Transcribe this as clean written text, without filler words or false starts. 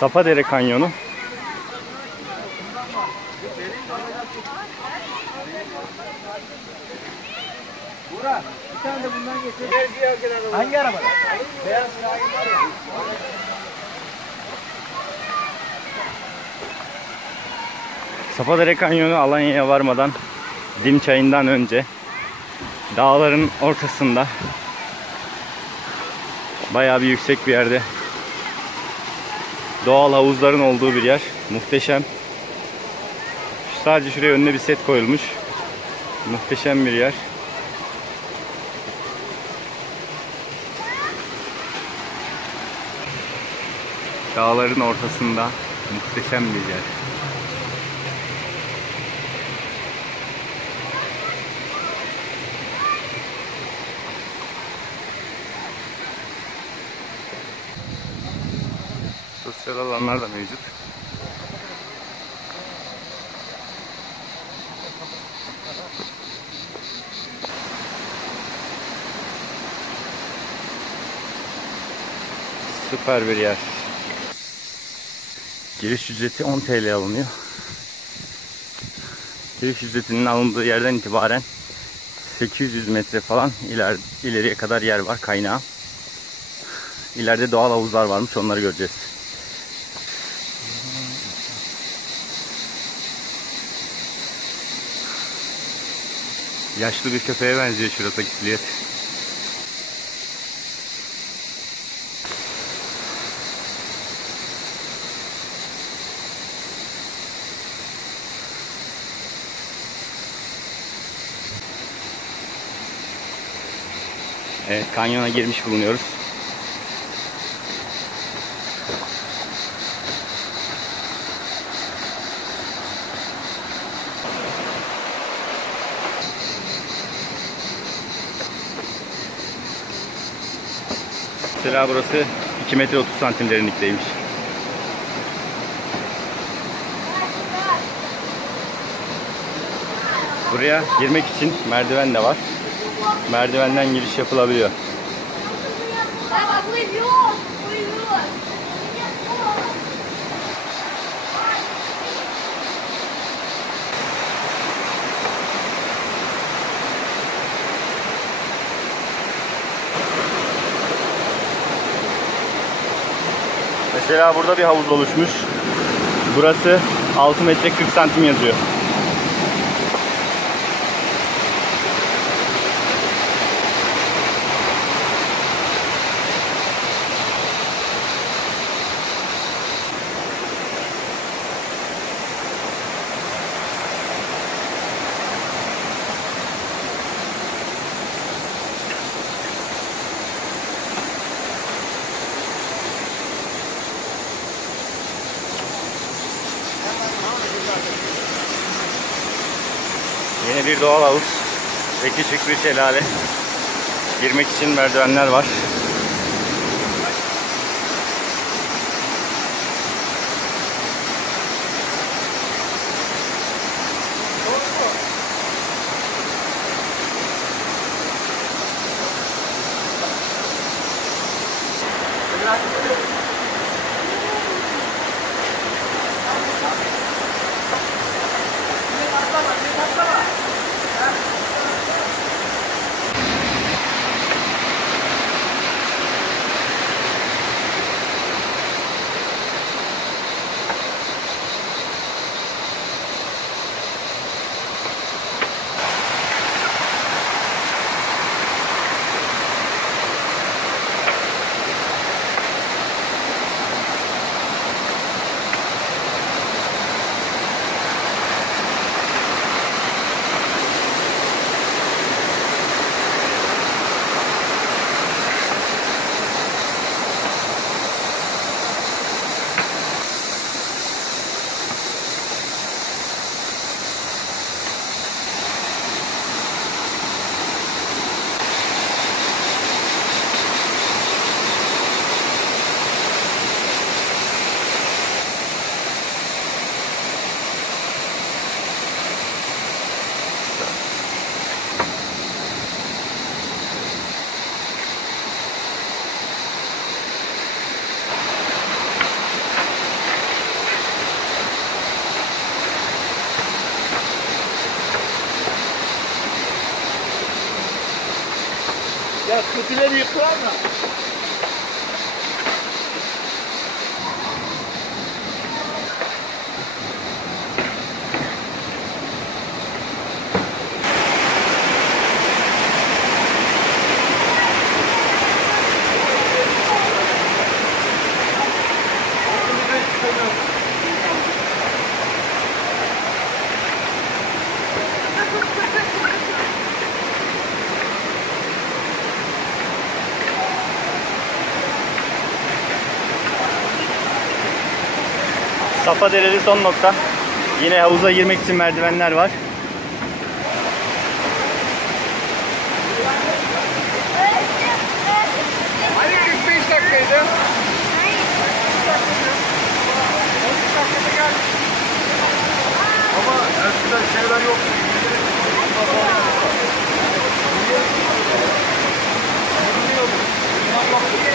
Sapadere Kanyonu. Burak, bir tane de bundan getir. Hangi araba? Beyaz Şahin var ya. Sapadere Kanyonu Alanya'ya varmadan Dim Çayı'ndan önce dağların ortasında bayağı bir yüksek bir yerde doğal havuzların olduğu bir yer. Muhteşem. Sadece şuraya önüne bir set koyulmuş. Muhteşem bir yer. Dağların ortasında muhteşem bir yer. Sosyal alanlar da mevcut. Süper bir yer. Giriş ücreti 10 TL alınıyor. Giriş ücretinin alındığı yerden itibaren 800 metre falan ileriye kadar yer var, kaynağı. İleride doğal havuzlar varmış, onları göreceğiz. Yaşlı bir köpeğe benziyor şuradaki silüet. Evet, kanyona girmiş bulunuyoruz. Mesela burası 2 metre 30 santim derinlikteymiş. Buraya girmek için merdiven de var. Merdivenden giriş yapılabiliyor. Mesela burada bir havuz oluşmuş. Burası 6 metre 40 santim yazıyor. Yeni bir doğal havuz ve küçük bir şelale. Girmek için merdivenler var. Ya kötüleri yıktılar mı? Safa Dereli son nokta. Yine havuza girmek için merdivenler var. Hani 45 dakikaydı? Ama eskiden şeyler yoktu. Bilmiyorum.